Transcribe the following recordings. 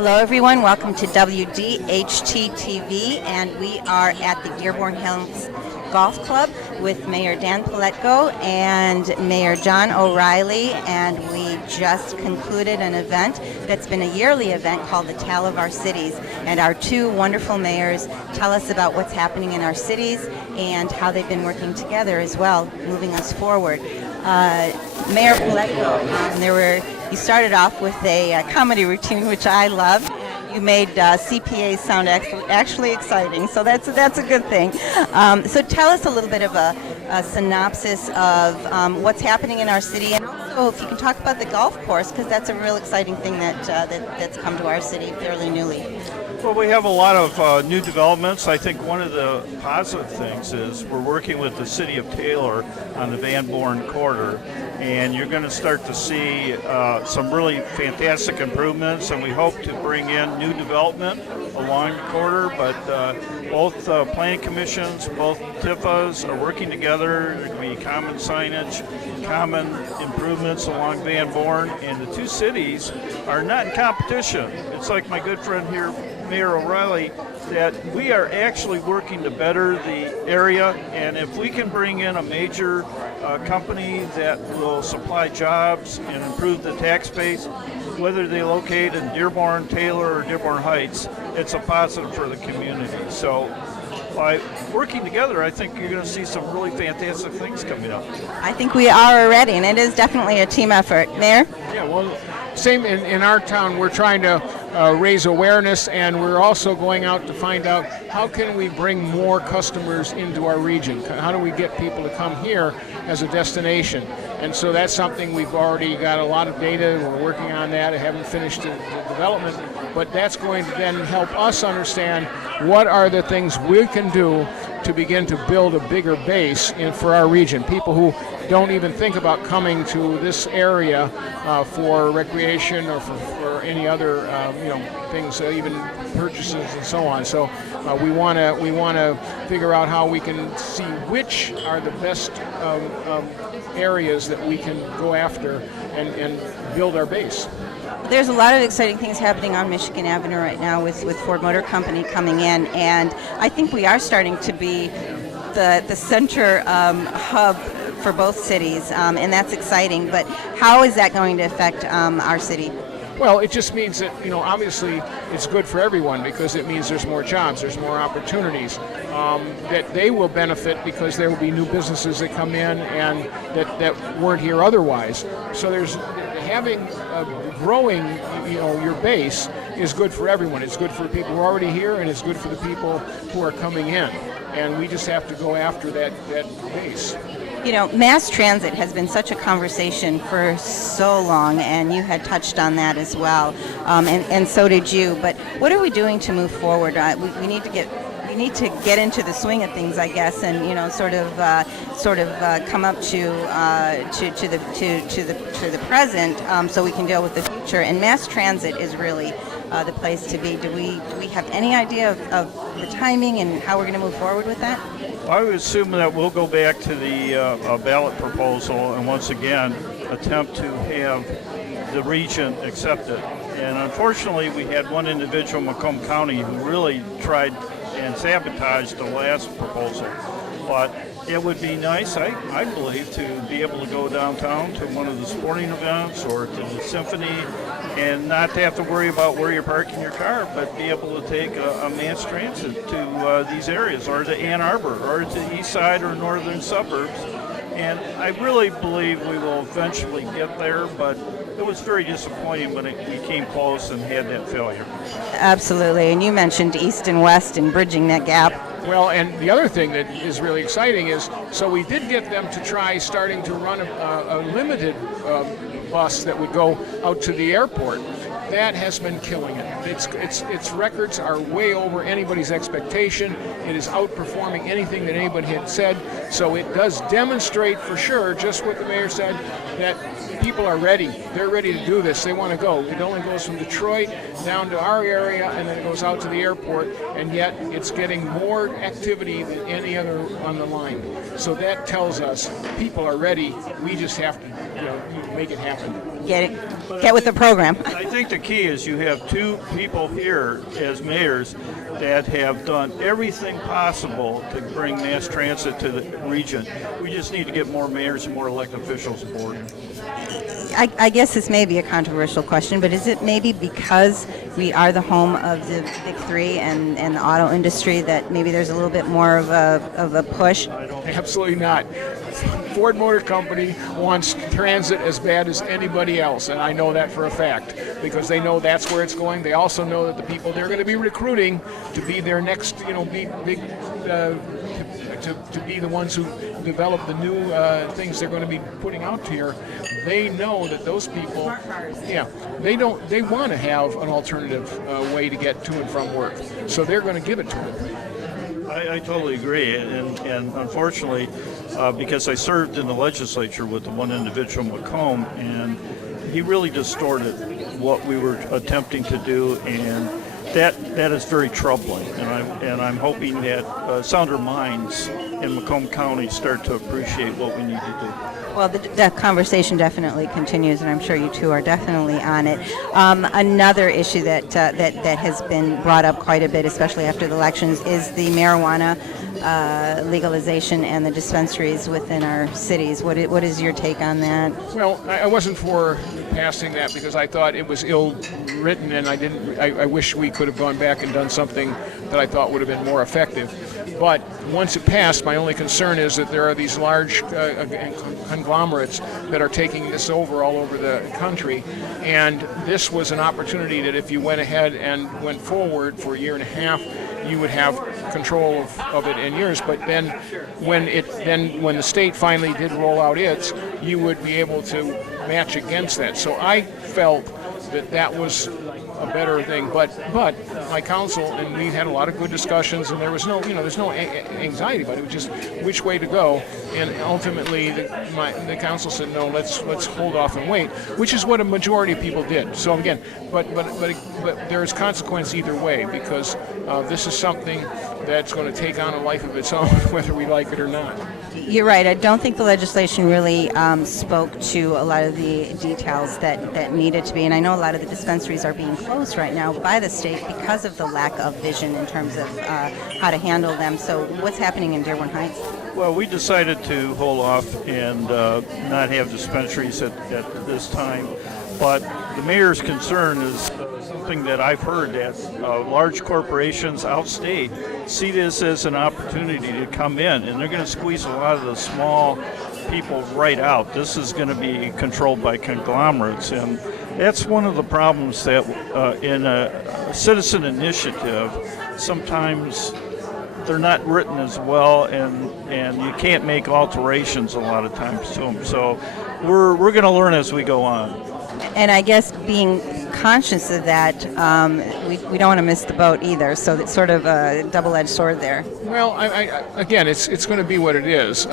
Hello, everyone. Welcome to WDHT TV, and we are at the Dearborn Hills Golf Club with Mayor Dan Paletko and Mayor John O'Reilly, and we just concluded an event that's been a yearly event called the Tale of Our Cities, and our two wonderful mayors tell us about what's happening in our cities and how they've been working together as well, moving us forward. Mayor Paletko, you started off with a comedy routine, which I love. You made CPA sound actually exciting, so that's a good thing. So tell us a little bit of a synopsis of what's happening in our city, and also if you can talk about the golf course, because that's a real exciting thing that's come to our city fairly newly. Well, we have a lot of new developments. I think one of the positive things is we're working with the city of Taylor on the Van Born corridor, and you're going to start to see some really fantastic improvements, and we hope to bring in new development along the corridor, but both planning commissions, both TIFAs are working together. There can be common signage, common improvements along Van Born, and the two cities are not in competition. It's like my good friend here, Mayor O'Reilly, that we are actually working to better the area, and if we can bring in a major company that will supply jobs and improve the tax base, whether they locate in Dearborn, Taylor, or Dearborn Heights, it's a positive for the community. So by working together, I think you're going to see some really fantastic things coming up. I think we are already, and it is definitely a team effort. Mayor? Yeah, well, same in our town. We're trying to raise awareness, and we're also going out to find out how can we bring more customers into our region. How do we get people to come here as a destination? And so that's something we've already got a lot of data. We're working on that. I haven't finished the development, but that's going to then help us understand what are the things we can do to begin to build a bigger base for our region. People who don't even think about coming to this area for recreation or for any other things, even purchases and so on. So we want to figure out how we can see which are the best areas that we can go after and build our base. There's a lot of exciting things happening on Michigan Avenue right now with Ford Motor Company coming in, and I think we are starting to be the center hub for both cities, and that's exciting. But how is that going to affect our city? Well, it just means that, obviously it's good for everyone because it means there's more jobs, there's more opportunities, that they will benefit because there will be new businesses that come in and that weren't here otherwise. So there's having growing, your base is good for everyone. It's good for the people who are already here, and it's good for the people who are coming in. And we just have to go after that base. Mass transit has been such a conversation for so long, and you had touched on that as well, and so did you. But what are we doing to move forward? We need to get into the swing of things, I guess, and sort of come up to the present, so we can deal with the future. And mass transit is really the place to be. Do we have any idea of the timing and how we're going to move forward with that? I would assume that we'll go back to the ballot proposal and once again attempt to have the region accept it. And unfortunately, we had one individual in Macomb County who really tried and sabotaged the last proposal. But it would be nice, I believe, to be able to go downtown to one of the sporting events or to the symphony and not to have to worry about where you're parking your car, but be able to take a mass transit to these areas, or to Ann Arbor, or to the east side or northern suburbs. And I really believe we will eventually get there, but it was very disappointing when we came close and had that failure. Absolutely, and you mentioned east and west and bridging that gap. Well, and the other thing that is really exciting is, so we did get them to try starting to run a limited bus that would go out to the airport. That has been killing it. Its records are way over anybody's expectation. It is outperforming anything that anybody had said. So it does demonstrate for sure just what the mayor said, that people are ready. They're ready to do this. They want to go. It only goes from Detroit down to our area, and then it goes out to the airport, and yet it's getting more activity than any other on the line. So that tells us people are ready. We just have to make it happen. Get with the program. I think the key is you have two people here as mayors that have done everything possible to bring mass transit to the region. We just need to get more mayors and more elected officials aboard. I guess this may be a controversial question, but is it maybe because we are the home of the Big Three and the auto industry that maybe there's a little bit more of a push? Absolutely not. Ford Motor Company wants transit as bad as anybody else, and I know that for a fact because they know that's where it's going. They also know that the people they're going to be recruiting to be their next, big to be the ones who develop the new things they're going to be putting out here. They know that those people, they want to have an alternative way to get to and from work, so they're going to give it to them. I totally agree, and unfortunately, because I served in the legislature with the one individual, Macomb, and he really distorted what we were attempting to do, and that is very troubling. And I'm hoping that sounder minds in Macomb County start to appreciate what we need to do. Well, the conversation definitely continues, and I'm sure you two are definitely on it. Another issue that has been brought up quite a bit, especially after the elections, is the marijuana legalization and the dispensaries within our cities. What is your take on that? Well, I wasn't for passing that because I thought it was ill written, and I wish we could have gone back and done something that I thought would have been more effective. But once it passed, my only concern is that there are these large conglomerates that are taking this over all over the country, and this was an opportunity that if you went ahead and went forward for a year and a half, you would have control of it in yours. But then when the state finally did roll out its, you would be able to match against that. So I felt that was a better thing, but my council, and we had a lot of good discussions, and there was there's no anxiety about it. It was just which way to go, and ultimately the council said no, let's hold off and wait, which is what a majority of people did. So again, but there's consequence either way, because this is something that's going to take on a life of its own, whether we like it or not. You're right. I don't think the legislation really spoke to a lot of the details that needed to be. And I know a lot of the dispensaries are being closed right now by the state because of the lack of vision in terms of how to handle them. So what's happening in Dearborn Heights? Well, we decided to hold off and not have dispensaries at this time. But the mayor's concern is something that I've heard, that large corporations outstate see this as an opportunity to come in, and they're going to squeeze a lot of the small people right out. This is going to be controlled by conglomerates, and that's one of the problems that in a citizen initiative, sometimes they're not written as well, and you can't make alterations a lot of times to them. So we're going to learn as we go on. And I guess being conscious of that, we don't want to miss the boat either. So it's sort of a double-edged sword there. Well, again, it's going to be what it is.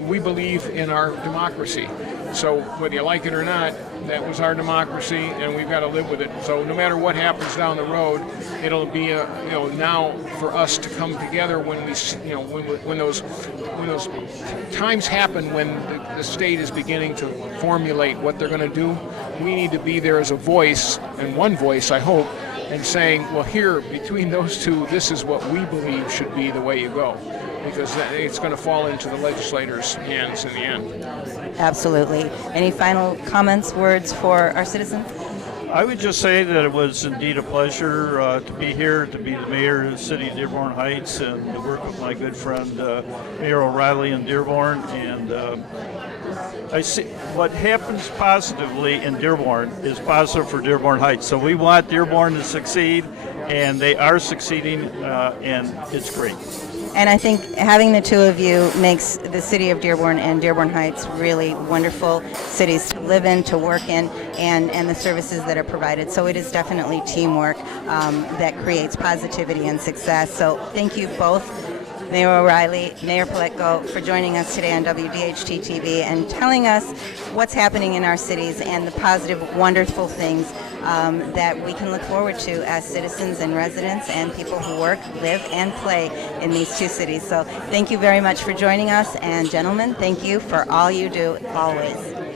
We believe in our democracy. So whether you like it or not, that was our democracy, and we've got to live with it. So no matter what happens down the road, it'll be now for us to come together when we when those times happen, when the state is beginning to formulate what they're going to do. We need to be there as a voice, and one voice, I hope, and saying, well, here between those two, this is what we believe should be the way you go, because it's going to fall into the legislators' hands in the end. Absolutely. Any final comments, words for our citizens? I would just say that it was indeed a pleasure to be here, to be the mayor of the city of Dearborn Heights, and to work with my good friend Mayor O'Reilly in Dearborn. And I see what happens positively in Dearborn is positive for Dearborn Heights. So we want Dearborn to succeed, and they are succeeding, and it's great. And I think having the two of you makes the city of Dearborn and Dearborn Heights really wonderful cities to live in, to work in, and the services that are provided. So it is definitely teamwork that creates positivity and success. So thank you both, Mayor O'Reilly, Mayor Paletko, for joining us today on WDHT TV and telling us what's happening in our cities and the positive, wonderful things that we can look forward to as citizens and residents and people who work, live, and play in these two cities. So thank you very much for joining us, and gentlemen, thank you for all you do always.